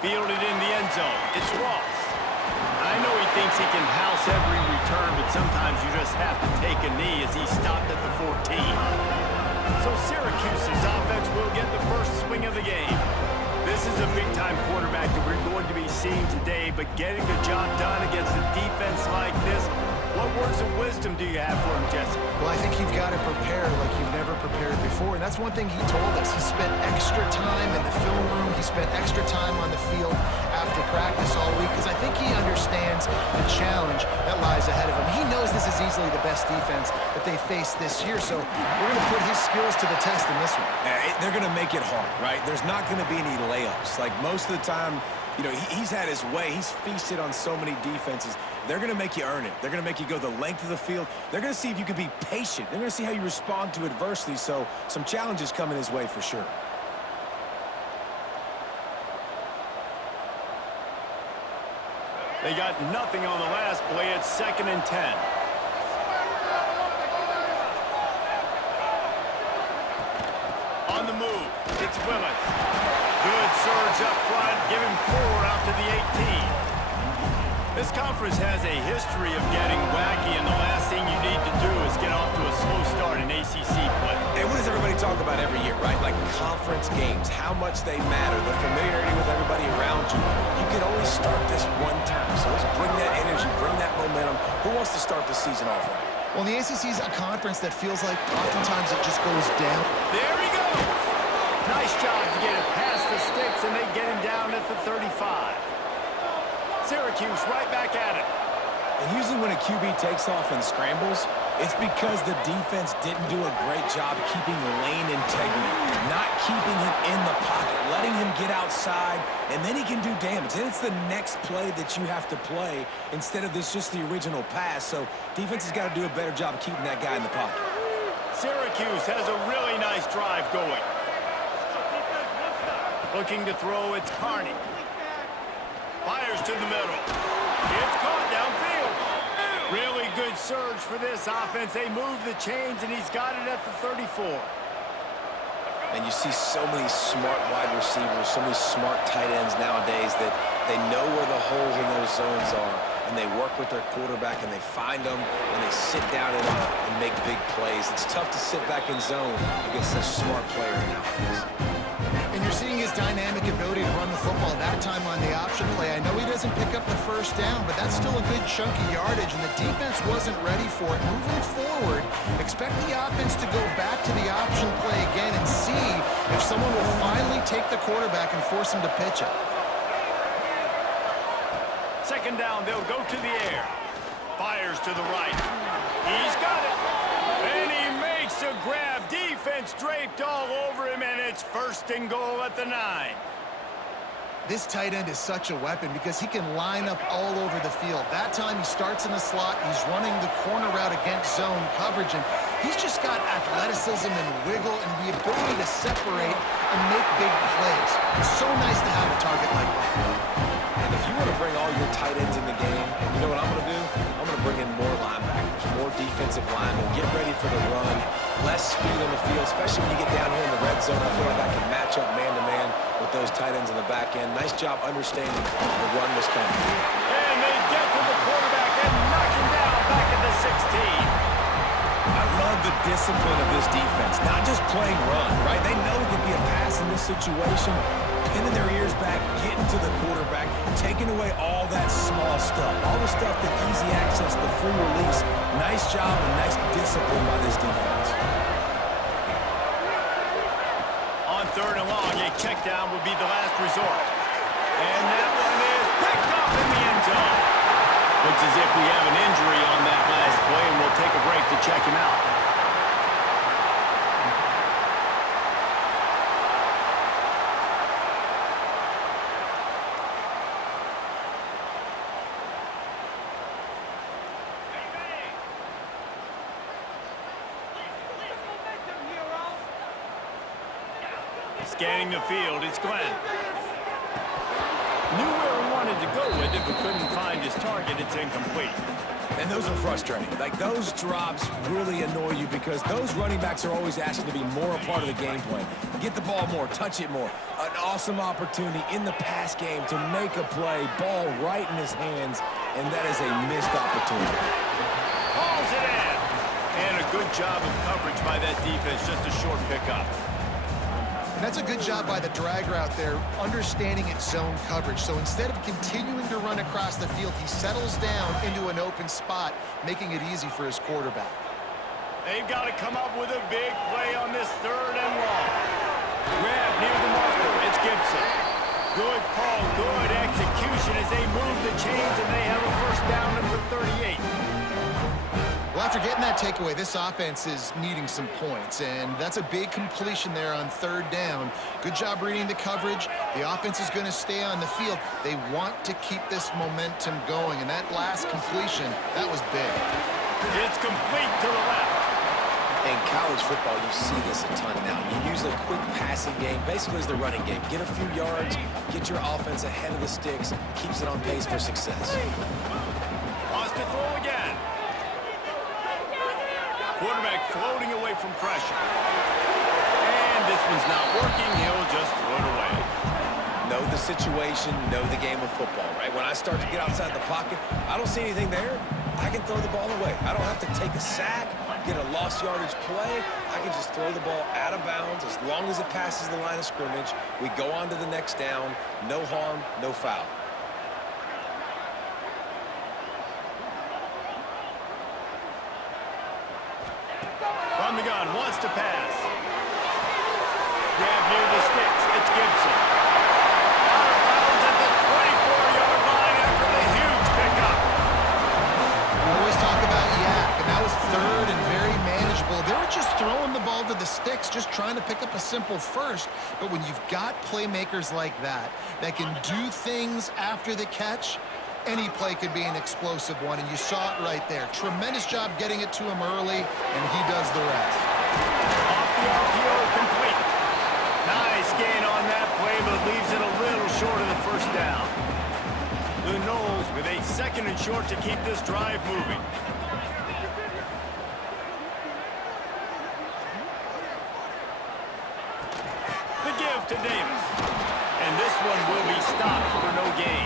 Fielded in the end zone. It's Ross. I know he thinks he can house every return, but sometimes you just have to take a knee as he stopped at the 14. So Syracuse's offense will get the first swing of the game. This is a big-time quarterback that we're going to be seeing today, but getting the job done against a defense like this, what words of wisdom do you have for him, Jesse? Well, I think you've got to prepare like you've never prepared before, and that's one thing he told us. He spent extra time in the film room. He spent extra time on the field after practice all week because I think he understands the challenge that lies ahead of him. He knows this is easily the best defense that they face this year, so we're going to put his skills to the test in this one. They're going to make it hard, right? There's not going to be any layups. Like most of the time, you know, he's had his way. He's feasted on so many defenses. They're going to make you earn it. They're going to make you go the length of the field. They're going to see if you can be patient. They're going to see how you respond to adversity. So some challenges coming his way for sure. They got nothing on the last play. It's 2nd and 10. On the move, it's Willis. Good surge up front. Give him 4 out to the 18. This conference has a history of getting wacky, and the last thing you need to do is get off to a slow start in ACC play. And what does everybody talk about every year, right? Like conference games, how much they matter, the familiarity with everybody around you. You can only start this one time, so let's bring that energy, bring that momentum. Who wants to start the season off right? Well, the ACC is a conference that feels like oftentimes it just goes down. There he goes! Nice job to get it past the sticks, and they get him down at the 35. Syracuse right back at it. And usually when a QB takes off and scrambles, it's because the defense didn't do a great job keeping lane integrity, not keeping him in the pocket, letting him get outside, and then he can do damage. And it's the next play that you have to play instead of just the original pass. So defense has got to do a better job of keeping that guy in the pocket. Syracuse has a really nice drive going. Looking to throw, it's Carney. Fires to the middle. It's caught downfield. Really good surge for this offense. They move the chains, and he's got it at the 34. And you see so many smart wide receivers, so many smart tight ends nowadays that they know where the holes in those zones are, and they work with their quarterback, and they find them, and they sit down in them and make big plays. It's tough to sit back in zone against such a smart player nowadays. And you're seeing his dynamic ability to run the football that time on the option play. I know he doesn't pick up the first down, but that's still a good chunk of yardage, and the defense wasn't ready for it. Moving forward, expect the offense to go back to the option play again and see if someone will finally take the quarterback and force him to pitch it. 2nd down, they'll go to the air. Fires to the right. He's got it. And he makes a grab. Defense draped all over him, and it's 1st and goal at the 9. This tight end is such a weapon because he can line up all over the field. That time he starts in the slot. He's running the corner route against zone coverage, and he's just got athleticism and wiggle and the ability to separate and make big plays. It's so nice to have a target like that. And if you want to bring all your tight ends in the game, you know what I'm going to do? I'm going to bring in more linebackers, more defensive linemen, get ready for the run, less speed on the field, especially when you get down here in the red zone. I feel like I can match up man-to-man with those tight ends in the back end. Nice job understanding the run was coming. And they get to the quarterback and knock him down back at the 16. I love the discipline of this defense, not just playing run, right? They know it could be a pass in this situation, pinning their ears back, getting to the quarterback, taking away all that small stuff, all the stuff that easy access, the free release. Nice job and nice discipline by this defense. On 3rd and long, a check down would be the last resort. And that one is picked up in the end zone. Looks as if we have an injury on that last play, and we'll take a break to check him out. Scanning the field, it's Glenn. Knew where he wanted to go with it, but couldn't find his target. It's incomplete. And those are frustrating. Like, those drops really annoy you because those running backs are always asking to be more a part of the game plan. Get the ball more, touch it more. An awesome opportunity in the pass game to make a play, ball right in his hands, and that is a missed opportunity. Hauls it in. And a good job of coverage by that defense, just a short pickup. And that's a good job by the drag route there, understanding its zone coverage. So instead of continuing to run across the field, he settles down into an open spot, making it easy for his quarterback. They've got to come up with a big play on this 3rd and long. Grab near the marker. It's Gibson. Good call, good execution as they move the chains, and they have a first down at the 38. Well, after getting that takeaway, this offense is needing some points, and that's a big completion there on 3rd down. Good job reading the coverage. The offense is going to stay on the field. They want to keep this momentum going, and that last completion, that was big. It's complete to the left. In college football, you see this a ton now. You use a quick passing game, basically as the running game. Get a few yards, get your offense ahead of the sticks, keeps it on pace for success. Wants to throw again. Quarterback floating away from pressure. And this one's not working. He'll just throw it away. Know the situation, know the game of football, right? When I start to get outside the pocket, I don't see anything there. I can throw the ball away. I don't have to take a sack, get a lost yardage play. I can just throw the ball out of bounds as long as it passes the line of scrimmage. We go on to the next down. No harm, no foul. From the gun, wants to pass. Grab near the sticks. It's Gibson. Out of bounds at the 24-yard line after the huge pickup. We always talk about yak, and that was 3rd and very manageable. They were just throwing the ball to the sticks, just trying to pick up a simple first. But when you've got playmakers like that can do things after the catch, any play could be an explosive one, and you saw it right there. Tremendous job getting it to him early, and he does the rest. Off the RPO, complete. Nice gain on that play, but leaves it a little short of the first down. The Knowles with a 2nd and short to keep this drive moving. The give to Davis. And this one will be stopped for no gain.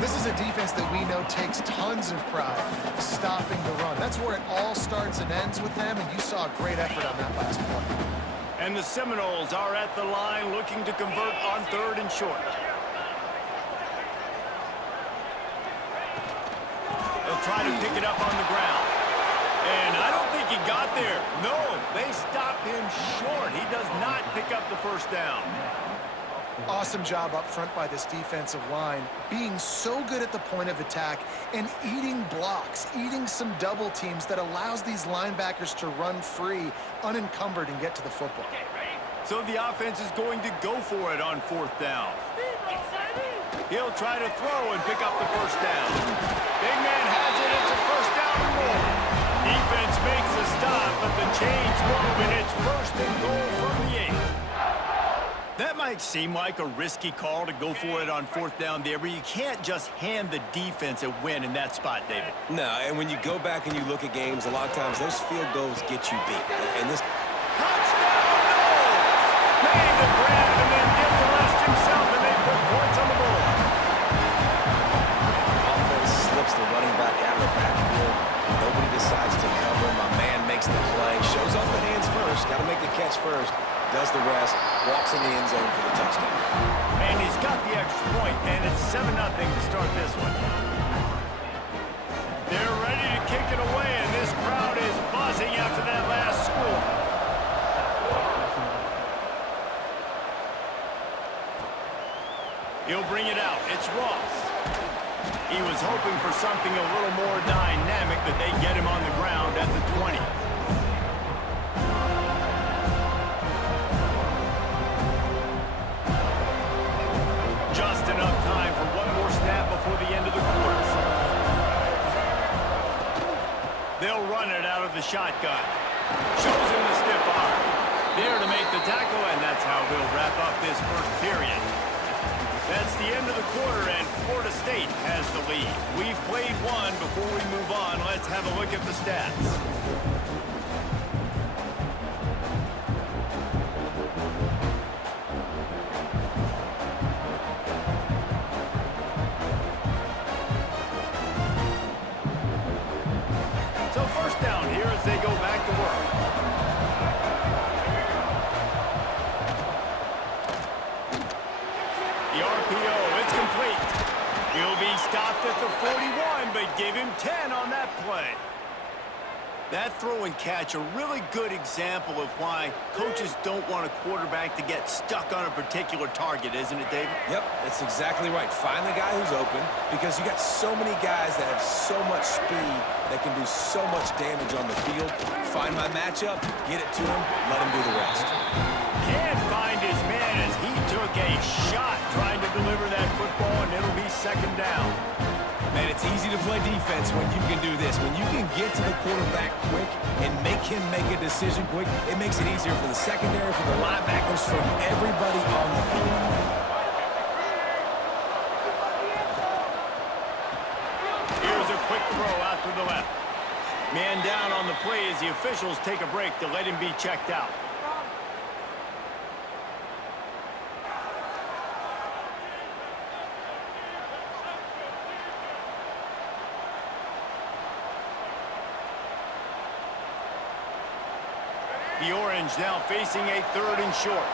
This is a defense that we know takes tons of pride stopping the run. That's where it all starts and ends with them, and you saw a great effort on that last play. And the Seminoles are at the line looking to convert on 3rd and short. They'll try to pick it up on the ground. And I don't think he got there. No, they stop him short. He does not pick up the first down. Awesome job up front by this defensive line, being so good at the point of attack and eating blocks, eating some double teams that allows these linebackers to run free, unencumbered, and get to the football. So the offense is going to go for it on 4th down. He'll try to throw and pick up the first down. Big man has it. It's a first down and more. Defense makes a stop, but the chains move, and it's 1st and goal from the 8. That might seem like a risky call to go for it on 4th down there, but you can't just hand the defense a win in that spot, David. No, and when you go back and you look at games, a lot of times those field goals get you beat. And this Touchdown, Knowles! Made the grab and then did the rest himself, and they put points on the board. offense slips the running back out of the backfield. Nobody decides to cover. My man makes the play. Shows off the hands first. Got to make the catch first. Does the rest. Walks in the end zone for the touchdown. And he's got the extra point, and it's 7-0 to start this one. They're ready to kick it away, and this crowd is buzzing after that last score. He'll bring it out. It's Ross. He was hoping for something a little more dynamic, but they get him on the ground at the 20. Just enough time for one more snap before the end of the quarter. They'll run it out of the shotgun. Shows him the stiff arm. There to make the tackle, and that's how we'll wrap up this first period. That's the end of the quarter, and Florida State has the lead. We've played one. Before we move on, let's have a look at the stats. So first down here as they go back to work. The RPO, it's complete. He'll be stopped at the 41, but give him 10 on that play. That throw and catch, a really good example of why coaches don't want a quarterback to get stuck on a particular target, isn't it, David? Yep, that's exactly right. Find the guy who's open because you got so many guys that have so much speed that can do so much damage on the field. Find my matchup, get it to him, let him do the rest. Can't find his man as he took a shot trying to deliver that football, and it'll be second down. Man, it's easy to play defense when you can do this. When you can get to the quarterback quick and make him make a decision quick, it makes it easier for the secondary, for the linebackers, for everybody on the field. Here's a quick throw out to the left. Man down on the play as the officials take a break to let him be checked out. The Orange now facing a third and short.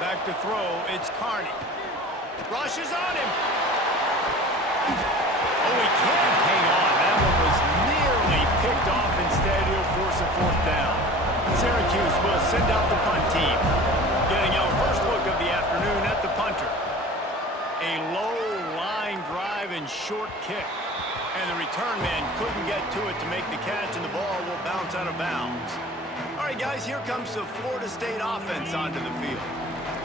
Back to throw, it's Carney. Rushes on him. Oh, he can't hang on. That one was nearly picked off. Instead, he'll force a fourth down. Syracuse will send out the punt team. Getting our first look of the afternoon at the punter. A low line drive and short kick. And the return man couldn't get to it to make the catch, and the ball will bounce out of bounds. All right, guys, here comes the Florida State offense onto the field.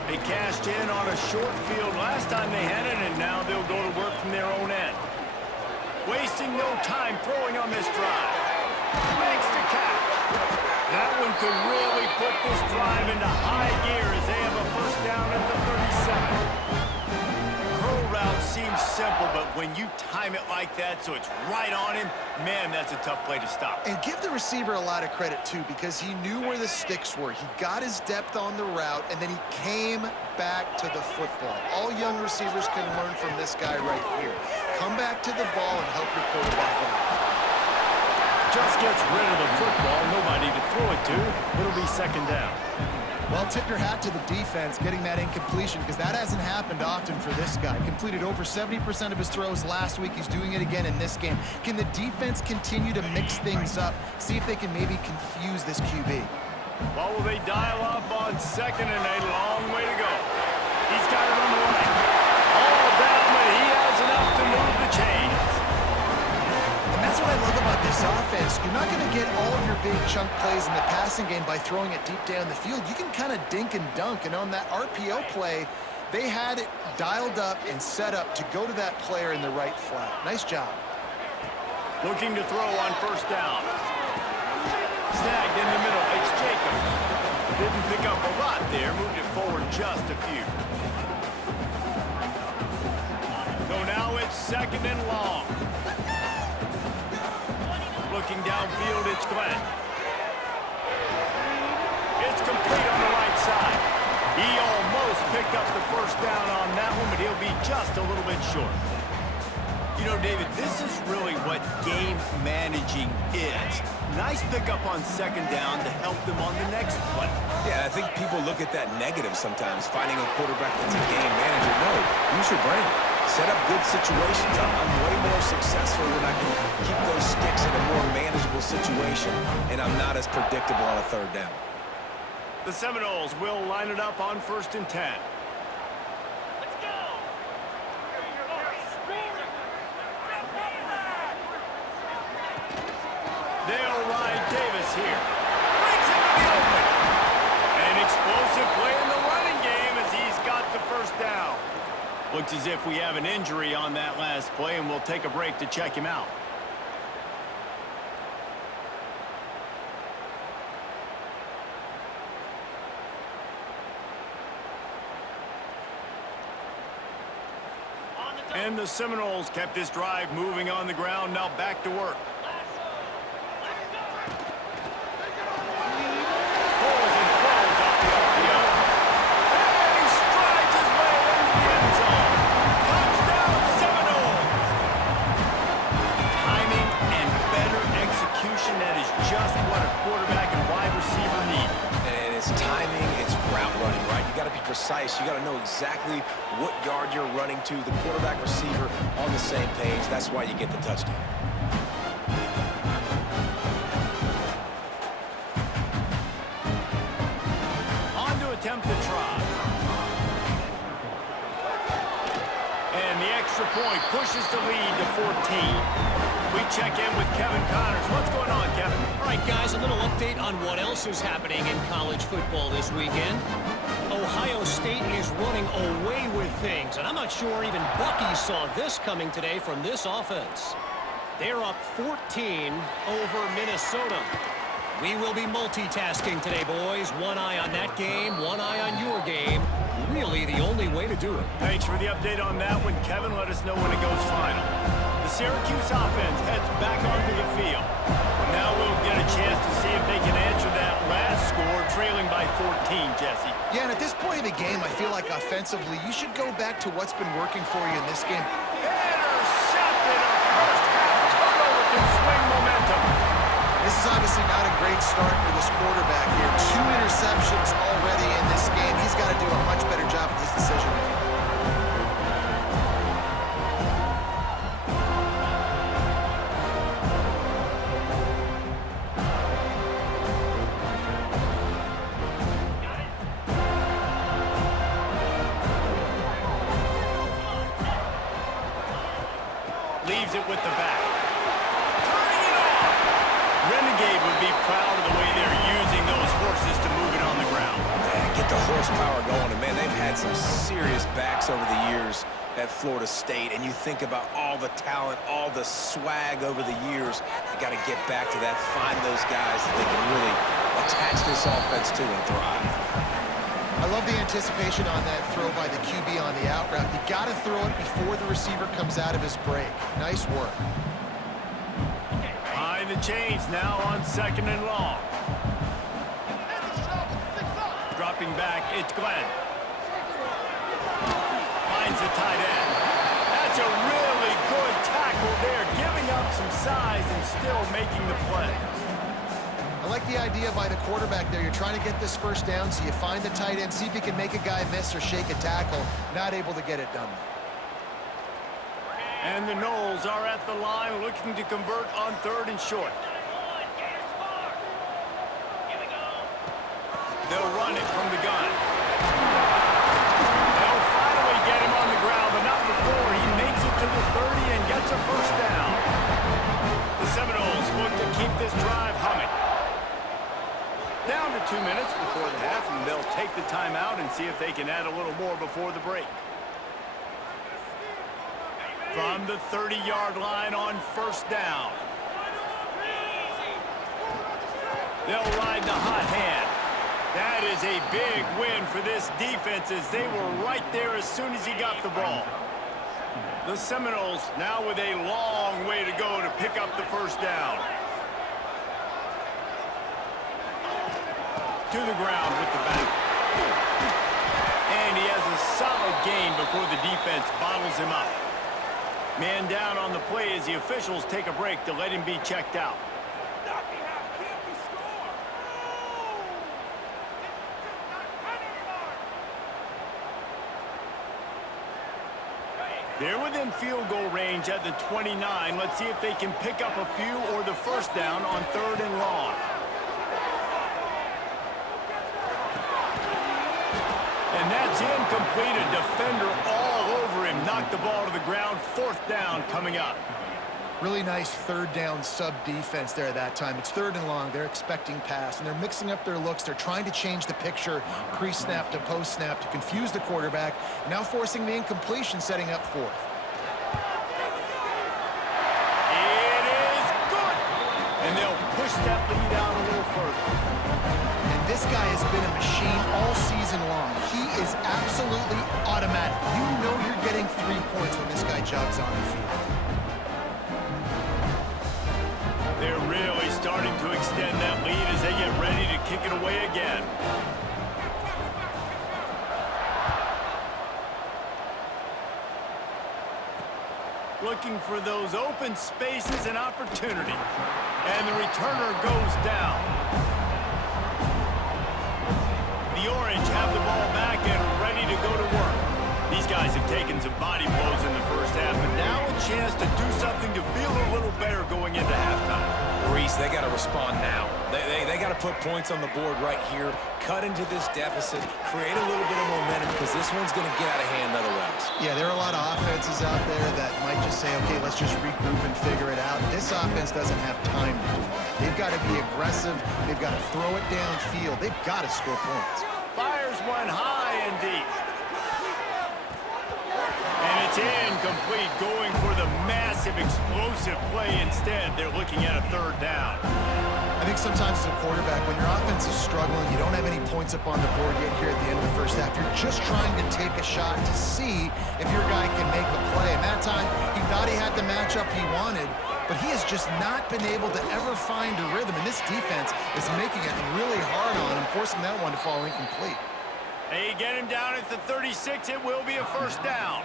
They cashed in on a short field last time they had it, and now they'll go to work from their own end. Wasting no time throwing on this drive. Makes the catch. That one could really put this drive into high gear as they have a first down at the 37. Route seems simple, but when you time it like that so it's right on him, man, that's a tough play to stop. And give the receiver a lot of credit, too, because he knew where the sticks were. He got his depth on the route, and then he came back to the football. All young receivers can learn from this guy right here. Come back to the ball and help your quarterback out. Just gets rid of the football, nobody to throw it to. It'll be second down. Well, tip your hat to the defense getting that incompletion because that hasn't happened often for this guy. Completed over 70% of his throws last week. He's doing it again in this game. Can the defense continue to mix things up? See if they can maybe confuse this QB. Well, will they dial up on second and a long way to go? He's got it on the right. All down, but he has enough to move the chains. And that's what I love about this offense. You're not going to get all of your big chunk plays in the passing game by throwing it deep down the field. You can kind of dink and dunk, and on that RPO play, they had it dialed up and set up to go to that player in the right flat. Nice job. Looking to throw on first down. Snagged in the middle. It's Jacobs. Didn't pick up a lot there. Moved it forward just a few. So now it's second and long. Looking downfield, it's Glenn. It's complete on the right side. He almost picked up the first down on that one, but he'll be just a little bit short. You know, David, this is really what game managing is. Nice pickup on second down to help them on the next play. Yeah, I think people look at that negative sometimes, finding a quarterback that's a game manager. No, use your brain. Set up good situations. I'm way more successful when I can keep those sticks in a more manageable situation, and I'm not as predictable on a third down. The Seminoles will line it up on 1st and 10. They'll ride Davis here. Brings him to the open. An explosive play in the running game as he's got the first down. Looks as if we have an injury on that last play, and we'll take a break to check him out. And the Seminoles kept this drive moving on the ground. Now back to work. Pulls and throws off the RPO. And he strides his way into the end zone. Touchdown, Seminoles! Timing and better execution, that is just what a quarterback and wide receiver need. And it's timing, it's route running, right? You got to be precise. You got to know exactly what yard you're running to. The quarterback, receiver on the same page. That's why you get the touchdown. On to attempt the try. And the extra point pushes the lead to 14. We check in with Kevin Connors. What's going on, Kevin? All right, guys, a little update on what else is happening in college football this weekend. Ohio State is running away with things, and I'm not sure even Bucky saw this coming today from this offense. They're up 14 over Minnesota. We will be multitasking today, boys. One eye on that game, one eye on your game. Really the only way to do it. Thanks for the update on that one, Kevin. Let us know when it goes final. The Syracuse offense heads back onto the field. Now we'll get a chance to see if they can answer that last score, trailing by 14, Jesse. Yeah, and at this point in the game, I feel like offensively, you should go back to what's been working for you in this game. Intercepted! A first half turnover can swing momentum. This is obviously not a great start for this quarterback here. 2 interceptions already in this game. He's got to do a much better job with his decision-making. Leaves it with the back. Turning it off! Renegade would be proud of the way they're using those horses to move it on the ground. Man, get the horsepower going. And, man, they've had some serious backs over the years at Florida State. And you think about all the talent, all the swag over the years. You got to get back to that, find those guys that they can really attach this offense to and thrive. I love the anticipation on that throw by the QB on the out route. You got to throw it before the receiver comes out of his break. Nice work. Behind the chains now on 2nd and long. Dropping back, it's Glenn. Finds the tight end. That's a really good tackle there, giving up some size and still making the play. I like the idea by the quarterback there. You're trying to get this first down, so you find the tight end, see if you can make a guy miss or shake a tackle. Not able to get it done. And the Noles are at the line looking to convert on 3rd and short. They'll run it from the gun. They'll finally get him on the ground, but not before he makes it to the 30 and gets a first down. The Seminoles look to keep this drive humming. Down to 2 minutes before the half, and they'll take the timeout and see if they can add a little more before the break. From the 30-yard line on 1st down. They'll ride the hot hand. That is a big win for this defense as they were right there as soon as he got the ball. The Seminoles now with a long way to go to pick up the first down. To the ground with the back. And he has a solid gain before the defense bottles him up. Man down on the play as the officials take a break to let him be checked out. They're within field goal range at the 29. Let's see if they can pick up a few or the first down on 3rd and long. And that's incomplete. A defender all over him. Knocked the ball to the ground. 4th down coming up. Really nice 3rd down sub-defense there that time. It's 3rd and long. They're expecting pass, and they're mixing up their looks. They're trying to change the picture pre-snap to post-snap to confuse the quarterback, now forcing the incompletion, setting up 4th. It is good! And they'll push that lead out a little further. And this guy has been a machine all season long. He is absolutely automatic. You know you're getting 3 points when this guy jogs on the field. They're really starting to extend that lead as they get ready to kick it away again. Looking for those open spaces and opportunity. And the returner goes down. The Orange have the ball back and ready to go to work. These guys have taken some body blows in the first half, but now a chance to do something to feel a little better going into halftime. Reese, they got to respond now. They got to put points on the board right here, cut into this deficit, create a little bit of momentum because this one's going to get out of hand otherwise. Yeah, there are a lot of offenses out there that might just say, okay, let's just regroup and figure it out. This offense doesn't have time to do that. They've got to be aggressive. They've got to throw it downfield. They've got to score points. Fires one high and deep. And it's incomplete, going for the massive explosive play instead. They're looking at a third down. I think sometimes as a quarterback, when your offense is struggling, you don't have any points up on the board yet here at the end of the first half. You're just trying to take a shot to see if your guy can make a play. And that time, he thought he had the matchup he wanted, but he has just not been able to ever find a rhythm. And this defense is making it really hard on him, forcing that one to fall incomplete. They get him down at the 36. It will be a first down.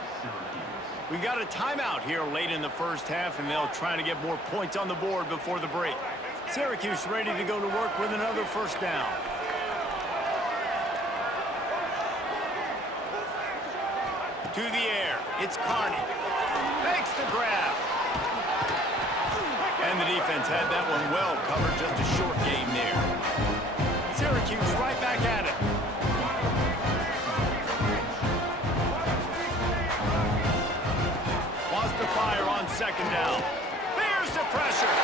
We've got a timeout here late in the first half, and they'll try to get more points on the board before the break. Syracuse ready to go to work with another first down. To the air. It's Carney. Makes the grab. And the defense had that one well covered. Just a short game there. Syracuse right back at it. Wants to fire on second down. There's the pressure.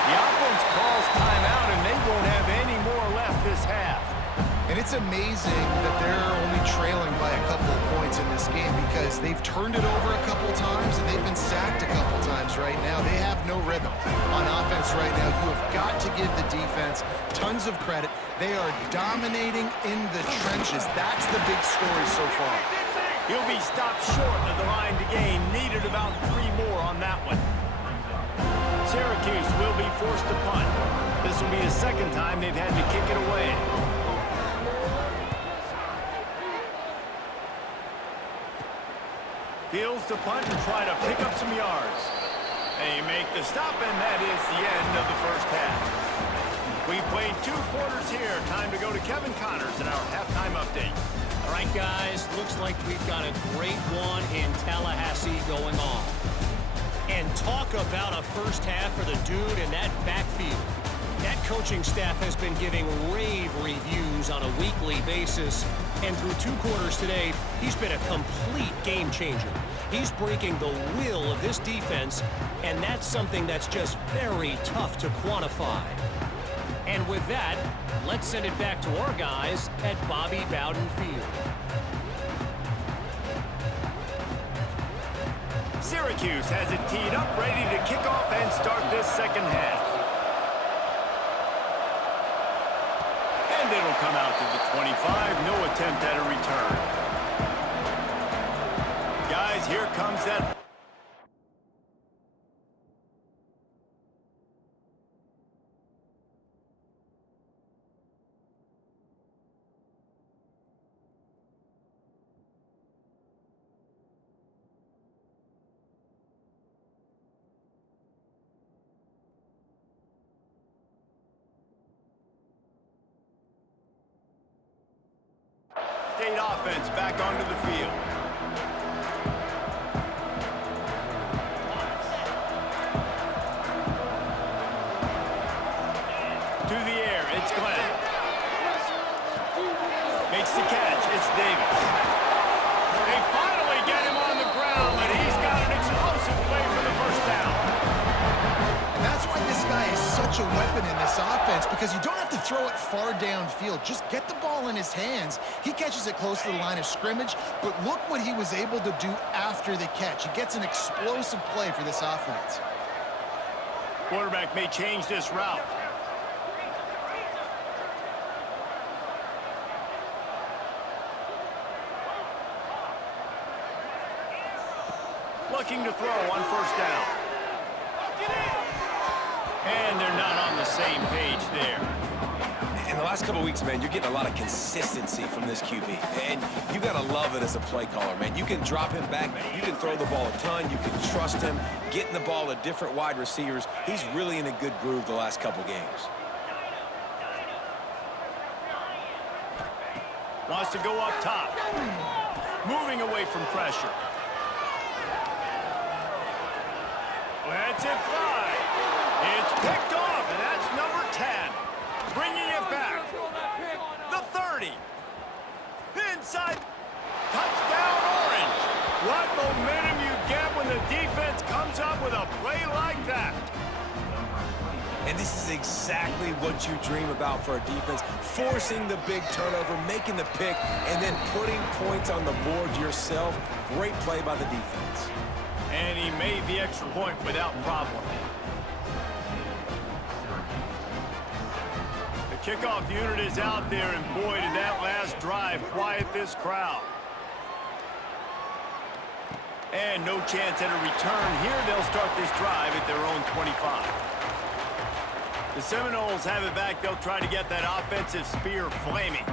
The offense calls timeout, and they won't have any more left this half. And it's amazing that they're only trailing by a couple of points in this game because they've turned it over a couple times and they've been sacked a couple times right now. They have no rhythm on offense right now. You have got to give the defense tons of credit. They are dominating in the trenches. That's the big story so far. He'll be stopped short of the line to gain. Needed about 3 more on that one. Syracuse will be forced to punt. This will be the second time they've had to kick it away. Fields to punt and try to pick up some yards. They make the stop, and that is the end of the first half. We've played 2 quarters here. Time to go to Kevin Connors in our halftime update. All right, guys, looks like we've got a great one in Tallahassee going on. And talk about a first half for the dude in that backfield. That coaching staff has been giving rave reviews on a weekly basis. And through 2 quarters today, he's been a complete game changer. He's breaking the will of this defense, and that's something that's just very tough to quantify. And with that, let's send it back to our guys at Bobby Bowden Field. Syracuse has it teed up, ready to kick off and start this second half. And it'll come out to the 25. No attempt at a return. Guys, here comes that. State offense back onto the field. To the air, it's Glenn. Makes the catch, it's Davis. They finally get him on the ground, and he's got an explosive play for the first down. And that's why this guy is such a weapon in this offense, because you don't have to throw it far downfield. Just get the ball in his hands. He catches it close to the line of scrimmage, but look what he was able to do after the catch. He gets an explosive play for this offense. Quarterback may change this route. looking to throw on first down. And they're not on the same page there. In the last couple of weeks, man, you're getting a lot of consistency from this QB. And you got to love it as a play caller, man. You can drop him back. You can throw the ball a ton. You can trust him, getting the ball to different wide receivers. He's really in a good groove the last couple games. Wants to go up top. Moving away from pressure. Lets it fly. It's picked off, and that's number 10. Bringing it back. The 30. Inside. Touchdown, Orange. What momentum you get when the defense comes up with a play like that. And this is exactly what you dream about for a defense. Forcing the big turnover, making the pick, and then putting points on the board yourself. Great play by the defense. And he made the extra point without problem. The kickoff unit is out there, and boy, did that last drive quiet this crowd. And no chance at a return here. They'll start this drive at their own 25. The Seminoles have it back. They'll try to get that offensive spear flaming.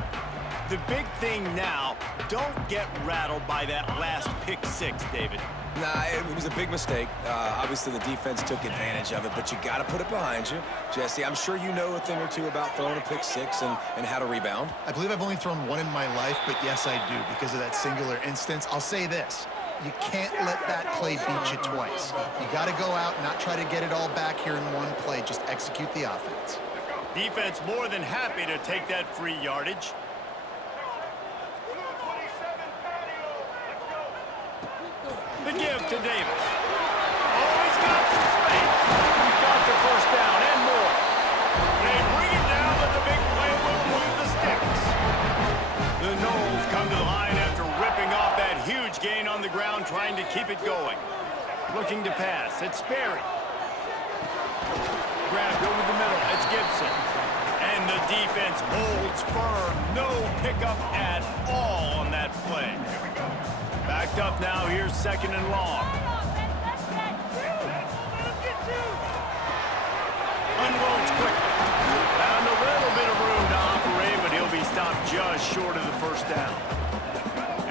The big thing now, don't get rattled by that last pick six, David. Nah, it was a big mistake. Obviously, the defense took advantage of it, but you got to put it behind you. Jesse, I'm sure you know a thing or two about throwing a pick six and how to rebound. I believe I've only thrown one in my life, but yes, I do because of that singular instance. I'll say this. You can't let that play beat you twice. You got to go out and not try to get it all back here in one play. Just execute the offense. Defense more than happy to take that free yardage. The give to Davis. Oh, he's got some space. He's got the first down and more. They bring it down, but the big play will move the sticks. The Noles come to the line after ripping off that huge gain on the ground, trying to keep it going. Looking to pass. It's Sperry. Grabbed over the middle. It's Gibson. And the defense holds firm. No pickup at all on that play. Backed up now. Here's second and long. Unloads quickly. Found a little bit of room to operate, but he'll be stopped just short of the first down.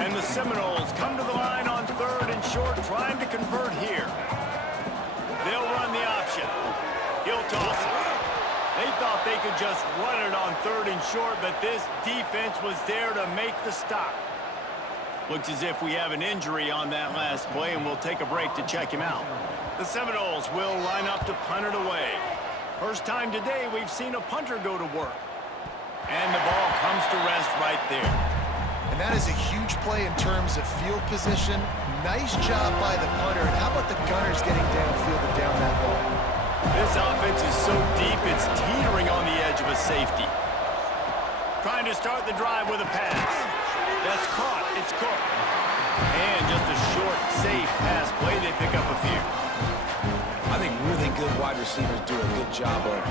And the Seminoles come to the line on third and short, trying to convert here. They'll run the option. He'll toss it. They thought they could just run it on third and short, but this defense was there to make the stop. Looks as if we have an injury on that last play, and we'll take a break to check him out. The Seminoles will line up to punt it away. First time today we've seen a punter go to work. And the ball comes to rest right there. And that is a huge play in terms of field position. Nice job by the punter. And how about the Gunners getting downfield and down that ball? This offense is so deep, it's teetering on the edge of a safety. Trying to start the drive with a pass. That's caught. It's Cook. And just a short, safe pass play. They pick up a few. I think really good wide receivers do a good job of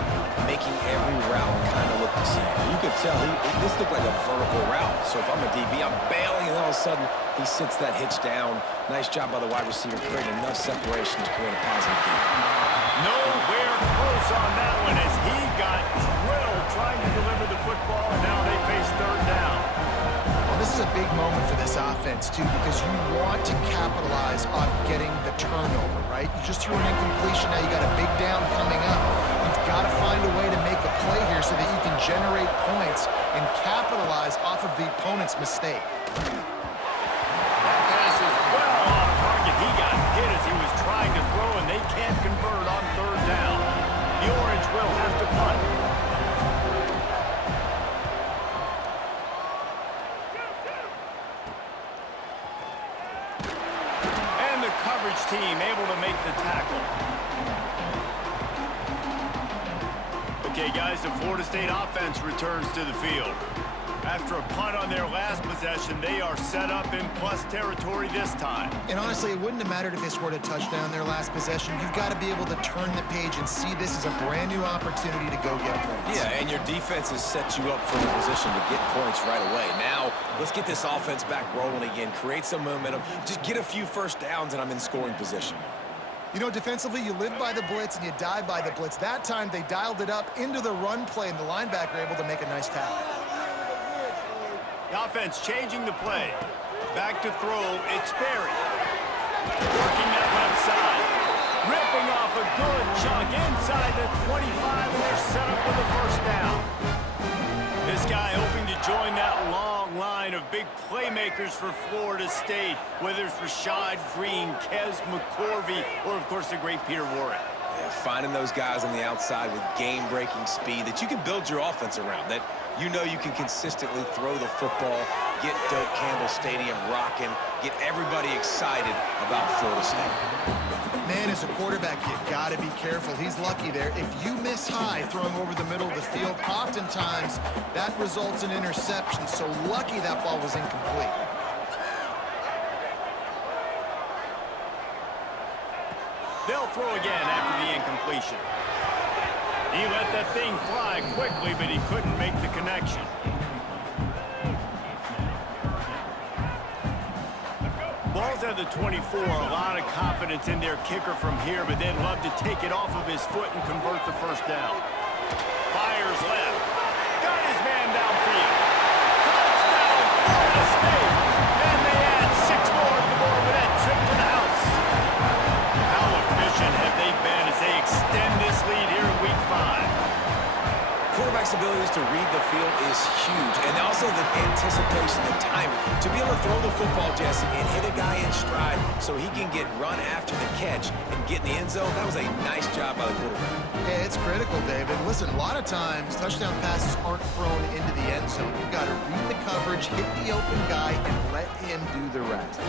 making every route kind of look the same. You could tell this looked like a vertical route. So if I'm a DB, I'm bailing, and all of a sudden he sits that hitch down. Nice job by the wide receiver, creating enough separation to create a positive gain. Nowhere close on that one as he got drilled trying to deliver the football, and now they face third down. Well, this is a big moment for this offense, too, because you want to capitalize on getting the turnover, right? You just threw an incompletion. Now you got a big down coming up. You've got to find a way to make a play here so that you can generate points and capitalize off of the opponent's mistake. That pass is well off target. He got hit as he was trying to throw, and they can't convert on third down. The Orange will have to punt. And the coverage team able to make the tackle. Okay, guys, the Florida State offense returns to the field. After a punt on their last possession, they are set up in plus territory this time. And honestly, it wouldn't have mattered if they scored a touchdown their last possession. You've got to be able to turn the page and see this as a brand new opportunity to go get points. Yeah, and your defense has set you up for the position to get points right away. Now, let's get this offense back rolling again, create some momentum, just get a few first downs, and I'm in scoring position. You know, defensively, you live by the blitz and you die by the blitz. That time, they dialed it up into the run play, and the linebacker able to make a nice tackle. The offense changing the play. Back to throw, it's Berry. Working that left side. Ripping off a good chunk inside the 25, and they're set up with a first down. This guy hoping to join that long line of big playmakers for Florida State, whether it's Rashad Green, Kez McCorvey, or, of course, the great Peter Warrick. Yeah, finding those guys on the outside with game-breaking speed that you can build your offense around, that you know you can consistently throw the football, get Doak Campbell Stadium rocking, get everybody excited about Florida State. Man, as a quarterback, you got to be careful. He's lucky there. If you miss high throwing over the middle of the field, oftentimes that results in interception. So lucky that ball was incomplete. They'll throw again after the incompletion. He let that thing fly quickly, but he couldn't make the connection. Ball's at the 24, a lot of confidence in their kicker from here, but they'd love to take it off of his foot and convert the first down. Fires left. Got his man downfield. Touchdown, Florida State. And they add 6 more to the board with that trip to the house. How efficient have they been as they extend this lead here in Week 5? Quarterback's abilities to read the field is huge, and also the anticipation, the timing. To be able to throw the football, Jesse, and hit a guy in stride so he can get run after the catch and get in the end zone, that was a nice job by the quarterback. Yeah, it's critical, David. Listen, a lot of times, touchdown passes aren't thrown into the end zone. You've got to read the coverage, hit the open guy, and let him do the rest.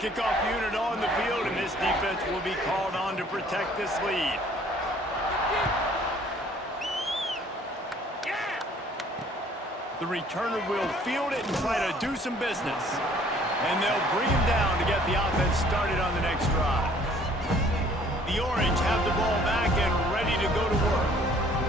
Kickoff unit on the field, and this defense will be called on to protect this lead. The returner will field it and try to do some business. And they'll bring him down to get the offense started on the next drive. The Orange have the ball back and ready to go to work.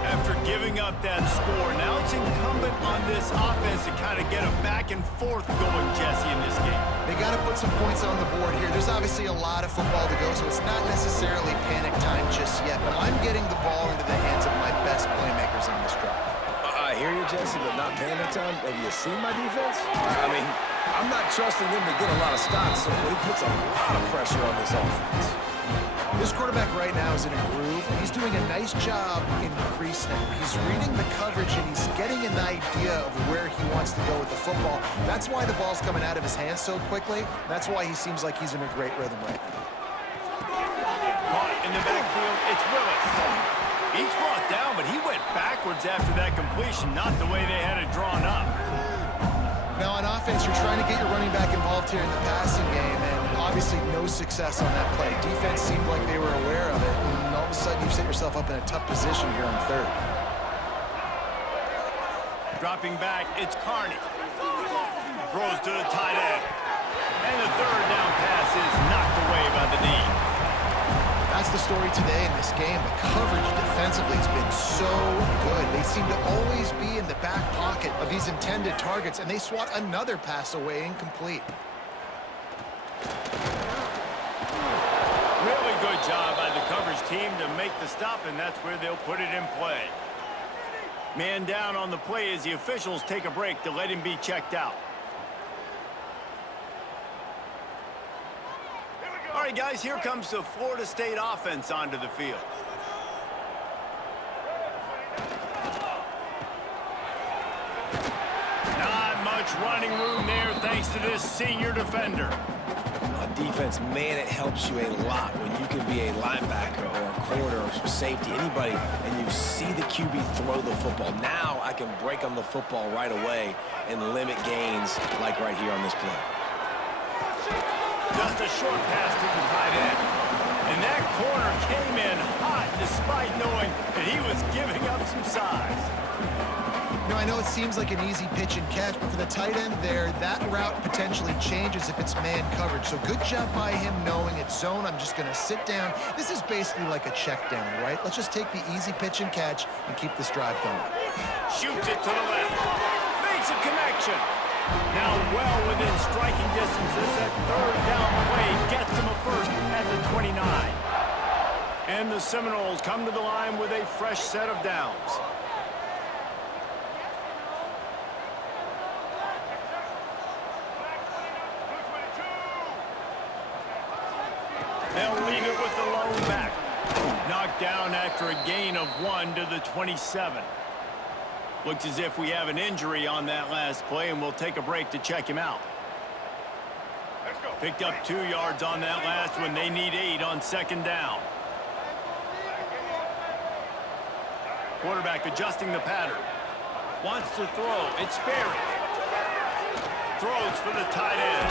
After giving up that score, now it's incumbent on this offense to kind of get a back and forth going, Jesse, in this game. They got to put some points on the board here. There's obviously a lot of football to go, so it's not necessarily panic time just yet, but I'm getting the ball into the hands of my best playmakers on this drive. I hear you, Jesse, but not panic time. Have you seen my defense? I mean, I'm not trusting them to get a lot of stops, so he puts a lot of pressure on this offense. This quarterback right now is in a groove, and he's doing a nice job increasing it. He's reading the coverage, and he's getting an idea of where he wants to go with the football. That's why the ball's coming out of his hands so quickly. That's why he seems like he's in a great rhythm right now. Caught in the backfield, it's Willis. He's brought down, but he went backwards after that completion, not the way they had it drawn up. Now, on offense, you're trying to get your running back involved here in the passing game, and obviously no success on that play. Defense seemed like they were aware of it, and all of a sudden you've set yourself up in a tough position here on third. Dropping back, it's Carney. Throws to the tight end. And the third down pass is knocked away by the knee. That's the story today in this game. The coverage defensively has been so good. They seem to always be in the back pocket of these intended targets, and they swat another pass away incomplete. Really good job by the coverage team to make the stop, and that's where they'll put it in play. Man down on the play as the officials take a break to let him be checked out. All right, guys, here comes the Florida State offense onto the field. Not much running room there thanks to this senior defender. On defense, man, it helps you a lot when you can be a linebacker or a corner or safety, anybody, and you see the QB throw the football. Now I can break on the football right away and limit gains like right here on this play. Just a short pass to the tight end. And that corner came in hot despite knowing that he was giving up some size. You know, I know it seems like an easy pitch and catch, but for the tight end there, that route potentially changes if it's man coverage. So good job by him knowing it's zone. I'm just going to sit down. This is basically like a check down, right? Let's just take the easy pitch and catch and keep this drive going. Shoots it to the left. Makes a connection. Now well within striking distance as that third down play gets him a first at the 29. And the Seminoles come to the line with a fresh set of downs. They'll leave it with the lone back. Knocked down after a gain of 1 to the 27. Looks as if we have an injury on that last play, and we'll take a break to check him out. Picked up 2 yards on that last one. They need 8 on second down. Quarterback adjusting the pattern. Wants to throw. It's Sperry. Throws for the tight end.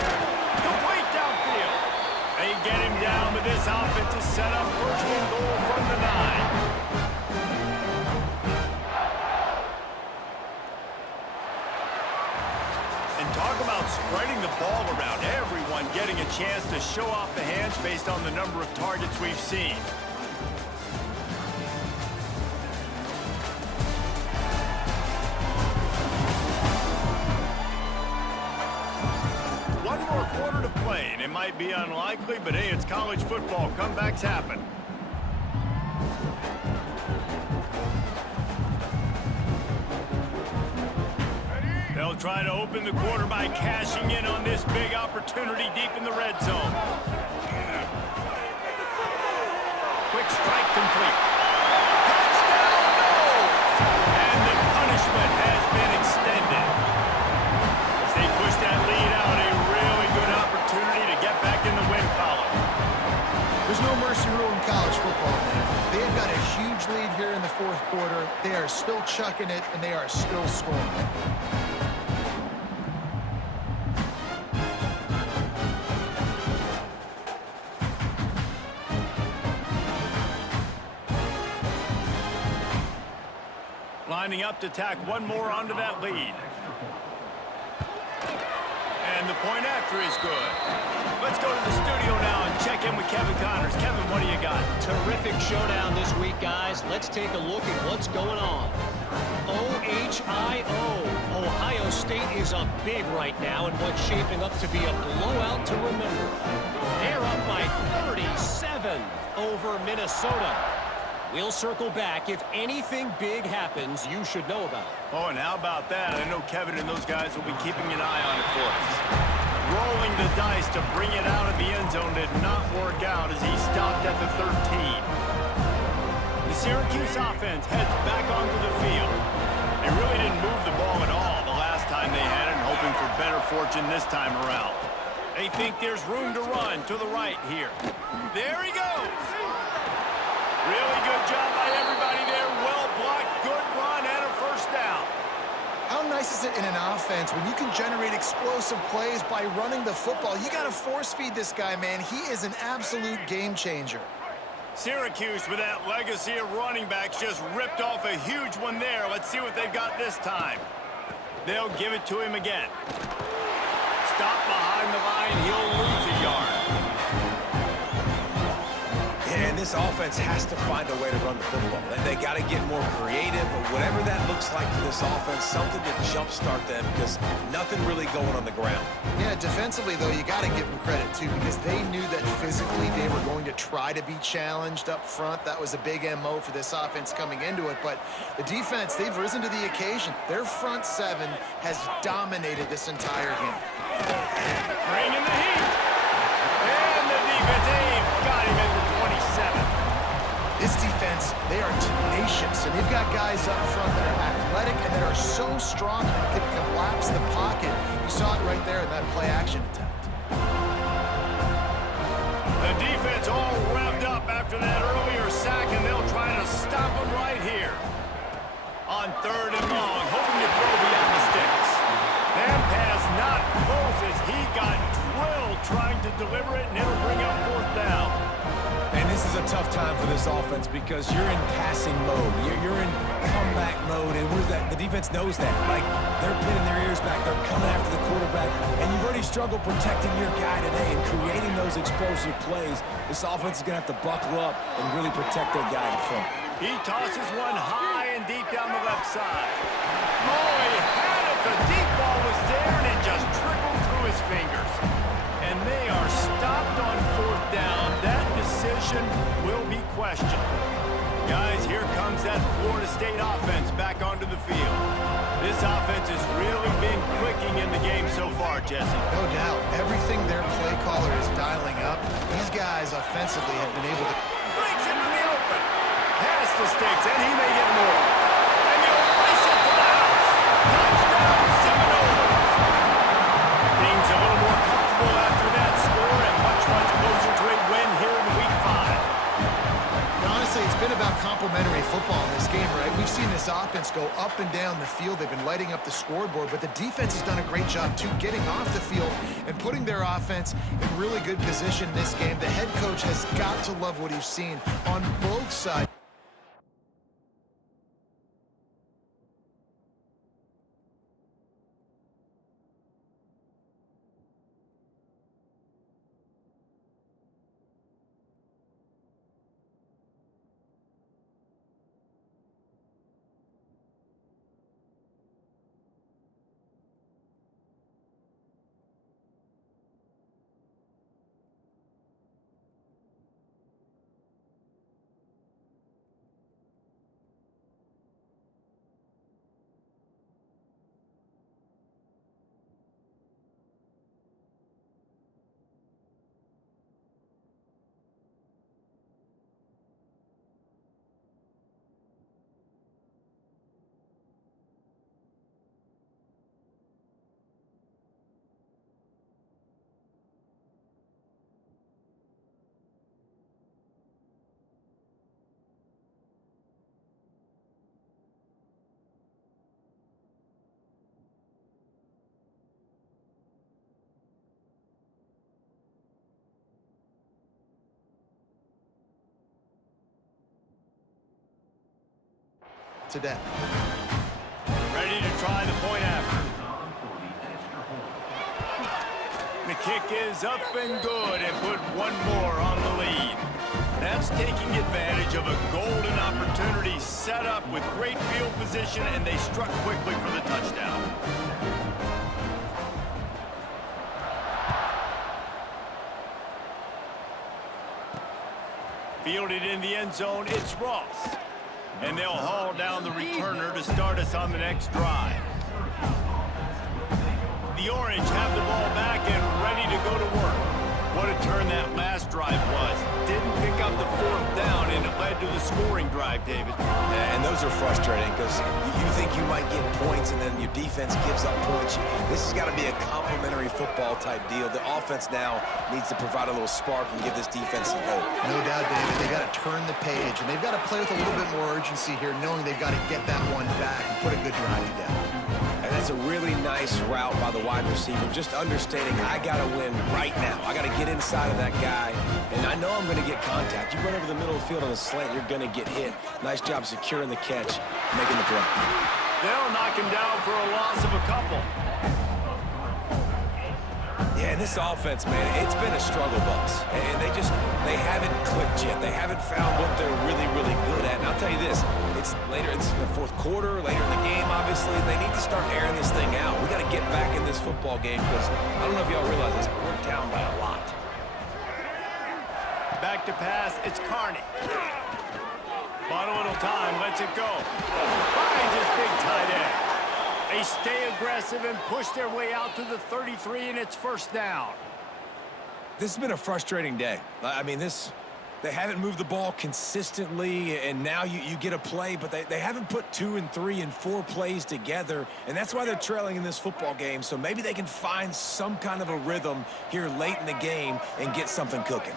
Complete downfield. They get him down, but this offense is set up first and goal from the 9. Talk about spreading the ball around. Everyone getting a chance to show off the hands based on the number of targets we've seen. One more quarter to play, and it might be unlikely, but hey, it's college football. Comebacks happen. They'll try to open the quarter by cashing in on this big opportunity deep in the red zone. Quick strike complete. Touchdown, no! And the punishment has been extended. As they push that lead out, a really good opportunity to get back in the win column. There's no mercy rule in college football, man. They've got a huge lead here in the fourth quarter. They are still chucking it, and they are still scoring. Lining up to tack one more onto that lead. And the point after is good. Let's go to the studio now and check in with Kevin Connors. Kevin, what do you got? Terrific showdown this week, guys. Let's take a look at what's going on. OHIO. Ohio State is up big right now in what's shaping up to be a blowout to remember. They're up by 37 over Minnesota. We'll circle back. If anything big happens, you should know about it. Oh, and how about that? I know Kevin and those guys will be keeping an eye on it for us. Rolling the dice to bring it out of the end zone did not work out as he stopped at the 13. The Syracuse offense heads back onto the field. They really didn't move the ball at all the last time they had it, hoping for better fortune this time around. They think there's room to run to the right here. There he goes. Really good job by everybody there. Well blocked, good run, and a first down. How nice is it in an offense when you can generate explosive plays by running the football? You got to force feed this guy, man. He is an absolute game changer. Syracuse, with that legacy of running backs, just ripped off a huge one there. Let's see what they've got this time. They'll give it to him again. Stop behind the line. He'll lose a yard. And this offense has to find a way to run the football. They got to get more creative, or whatever that looks like for this offense, something to jumpstart them, because nothing really going on the ground. Yeah, defensively, though, you got to give them credit, too, because they knew that physically they were going to try to be challenged up front. That was a big MO for this offense coming into it. But the defense, they've risen to the occasion. Their front seven has dominated this entire game. Bringing the heat. And the defense, they've got him at the 27. This defense, they are tenacious, and they've got guys up front that are athletic and that are so strong that can collapse the pocket. You saw it right there in that play-action attempt. The defense all revved up after that earlier sack, and they'll try to stop them right here. On 3rd and long, hoping to throw beyond the sticks. That pass not close as he got drilled trying to deliver it, and it'll bring up 4th down. And this is a tough time for this offense because you're in passing mode. You're in comeback mode, and the defense knows that. Like, they're pinning their ears back. They're coming after the quarterback, and you've already struggled protecting your guy today and creating those explosive plays. This offense is going to have to buckle up and really protect their guy in front. He tosses one high and deep down the left side. Oh, he had it. The deep ball was there, and it just trickled through his fingers. And they are stopped on 4th down. That decision will be questioned. Guys, here comes that Florida State offense back onto the field. This offense has really been clicking in the game so far, Jesse. No doubt. Everything their play caller is dialing up, these guys offensively have been able to... Breaks into the open. Past the sticks, and he may get more. And he'll race it to the house. Touchdown, Seminoles. Things a little more comfortable after that score and much closer to a win here in Week 5. Honestly, it's been about complementary football in this game, right? We've seen this offense go up and down the field. They've been lighting up the scoreboard, but the defense has done a great job, too, getting off the field and putting their offense in really good position in this game. The head coach has got to love what he's seen on both sides. Today. Ready to try the point after. The kick is up and good and put one more on the lead. That's taking advantage of a golden opportunity set up with great field position, and they struck quickly for the touchdown. Fielded in the end zone, it's Ross. And they'll haul down the returner to start us on the next drive. The Orange have the ball back and ready to go to work. What a turn that last drive was. Didn't pick up the 4th down, and it led to the scoring drive, David. Yeah, and those are frustrating because you think you might get points and then your defense gives up points. This has got to be a complementary football type deal. The offense now needs to provide a little spark and give this defense some hope. No doubt, David. They've got to turn the page, and they've got to play with a little bit more urgency here, knowing they've got to get that one back and put a good drive together. And that's a really nice route by the wide receiver, just understanding I got to win right now. I got to get inside of that guy, and I know I'm going to get contact. You run over the middle of the field on a slant, you're going to get hit. Nice job securing the catch, making the play. They'll knock him down for a loss of a couple. Yeah, and this offense, man, it's been a struggle bus. And they haven't clicked yet. They haven't found what they're really, really good at. And I'll tell you this, it's the 4th quarter, later in the game, obviously. They need to start airing this thing out. We got to get back in this football game because I don't know if y'all realize this, but we're down by a lot. Back to pass, it's Carney. Bought a little time, lets it go. Finds his big tight end. They stay aggressive and push their way out to the 33, and it's 1st down. This has been a frustrating day. I mean, they haven't moved the ball consistently, and now you get a play, but they haven't put 2 and 3 and 4 plays together, and that's why they're trailing in this football game. So maybe they can find some kind of a rhythm here late in the game and get something cooking.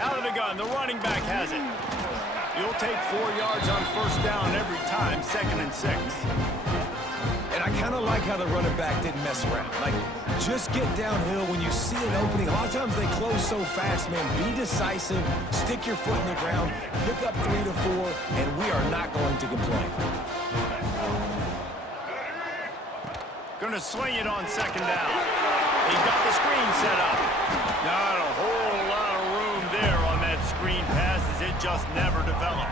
Out of the gun, the running back has it. You'll take 4 yards on first down every time, 2nd and 6. And I kind of like how the running back didn't mess around. Like, just get downhill when you see an opening. A lot of times they close so fast, man. Be decisive, stick your foot in the ground, pick up 3 to 4, and we are not going to complain. Gonna swing it on 2nd down. He got the screen set up. Not a whole lot of room there on that screen pass as it just never developed.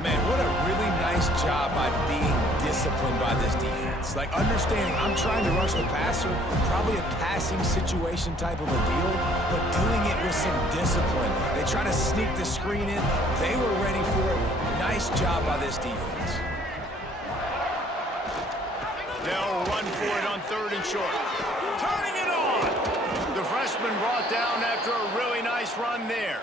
Man, what a really nice job by being disciplined by this defense. Like, understanding I'm trying to rush the passer, probably a passing situation type of a deal, but doing it with some discipline. They try to sneak the screen in. They were ready for it. Nice job by this defense. They'll run for it on 3rd and short. Turning it on! The freshman brought down after a really nice run there.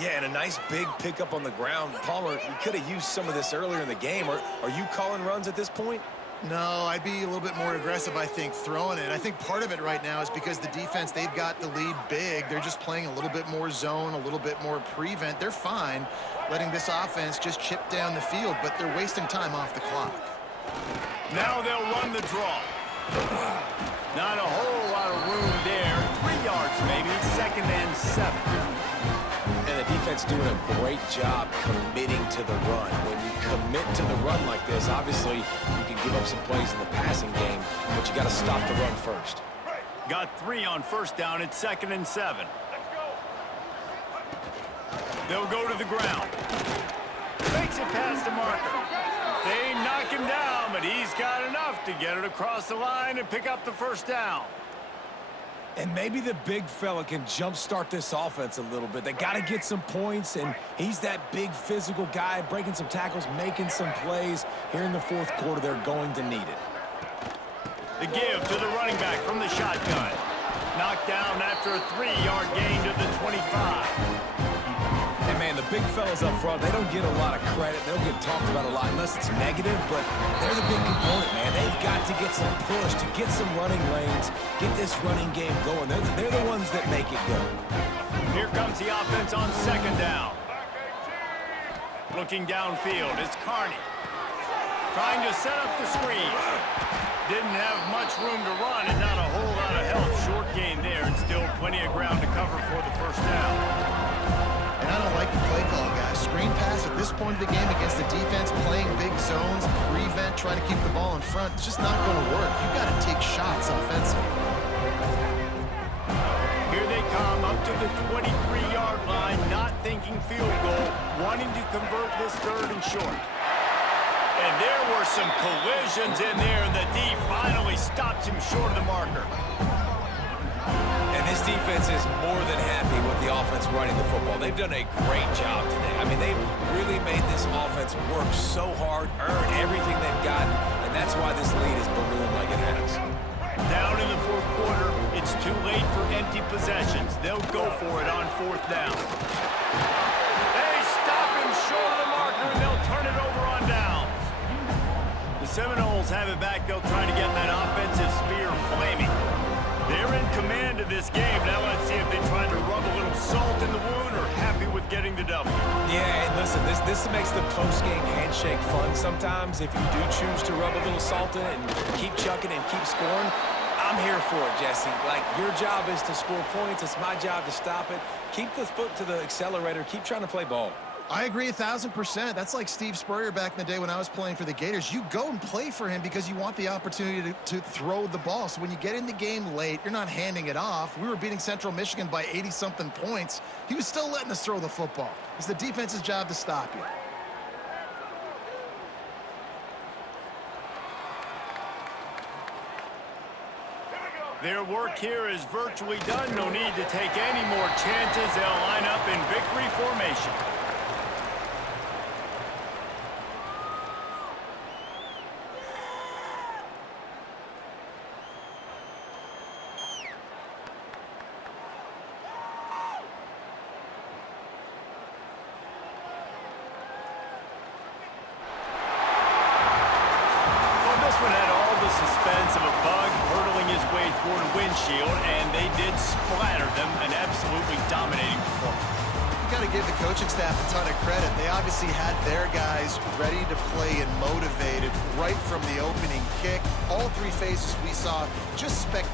Yeah, and a nice big pickup on the ground. Palmer, you could have used some of this earlier in the game. Are you calling runs at this point? No, I'd be a little bit more aggressive, I think, throwing it. I think part of it right now is because the defense, they've got the lead big. They're just playing a little bit more zone, a little bit more prevent. They're fine letting this offense just chip down the field, but they're wasting time off the clock. Now they'll run the draw. Not a whole lot of room there. 3 yards maybe, 2nd and 7. And the defense doing a great job committing to the run. When you commit to the run like this, obviously you can give up some plays in the passing game, but you got to stop the run first. Got 3 on first down at 2nd and 7. They'll go to the ground. Makes it past the marker. They knock him down, but he's got enough to get it across the line and pick up the first down. And maybe the big fella can jumpstart this offense a little bit. They got to get some points, and he's that big physical guy, breaking some tackles, making some plays. Here in the 4th quarter, they're going to need it. The give to the running back from the shotgun. Knocked down after a 3-yard gain to the 25. And, man, the big fellas up front, they don't get a lot of credit. They don't get talked about a lot unless it's negative, but they're the big component, man. They've got to get some push, to get some running lanes, get this running game going. They're the ones that make it go. Here comes the offense on 2nd down. Looking downfield, it's Carney. Trying to set up the screen. Didn't have much room to run and not a whole lot of help. Short gain there and still plenty of ground to cover for the first down. And I don't like the play call, guys. Screen pass at this point of the game against the defense, playing big zones, prevent, trying to keep the ball in front. It's just not going to work. You've got to take shots offensively. Here they come up to the 23-yard line, not thinking field goal, wanting to convert this 3rd and short. And there were some collisions in there, and the D finally stops him short of the marker. And this defense is more than happy with the offense running the football. They've done a great job today. I mean, they've really made this offense work so hard, earn everything they've gotten, and that's why this lead is ballooned like it has. Down in the 4th quarter, it's too late for empty possessions. They'll go for it on 4th down. They stop him short of the marker, and they'll turn it over on downs. The Seminoles have it back. They'll try to get that offensive spear flaming. They're in command of this game. Now let's see if they try to rub a little salt in the wound or happy with getting the W. Yeah, and listen, this makes the post-game handshake fun sometimes. If you do choose to rub a little salt in it and keep chucking and keep scoring, I'm here for it, Jesse. Like, your job is to score points. It's my job to stop it. Keep the foot to the accelerator. Keep trying to play ball. I agree 1,000%. That's like Steve Spurrier back in the day when I was playing for the Gators. You go and play for him because you want the opportunity to throw the ball. So when you get in the game late, you're not handing it off. We were beating Central Michigan by 80-something points. He was still letting us throw the football. It's the defense's job to stop you. Their work here is virtually done. No need to take any more chances. They'll line up in victory formation. Well, this one had all the suspense of a bug hurtling his way three-quarter windshield, and they did splatter them. An absolutely dominating performance. You got to give the coaching staff a ton of credit. They obviously had their guys ready to play and motivated right from the opening kick. All three phases we saw just spectacular.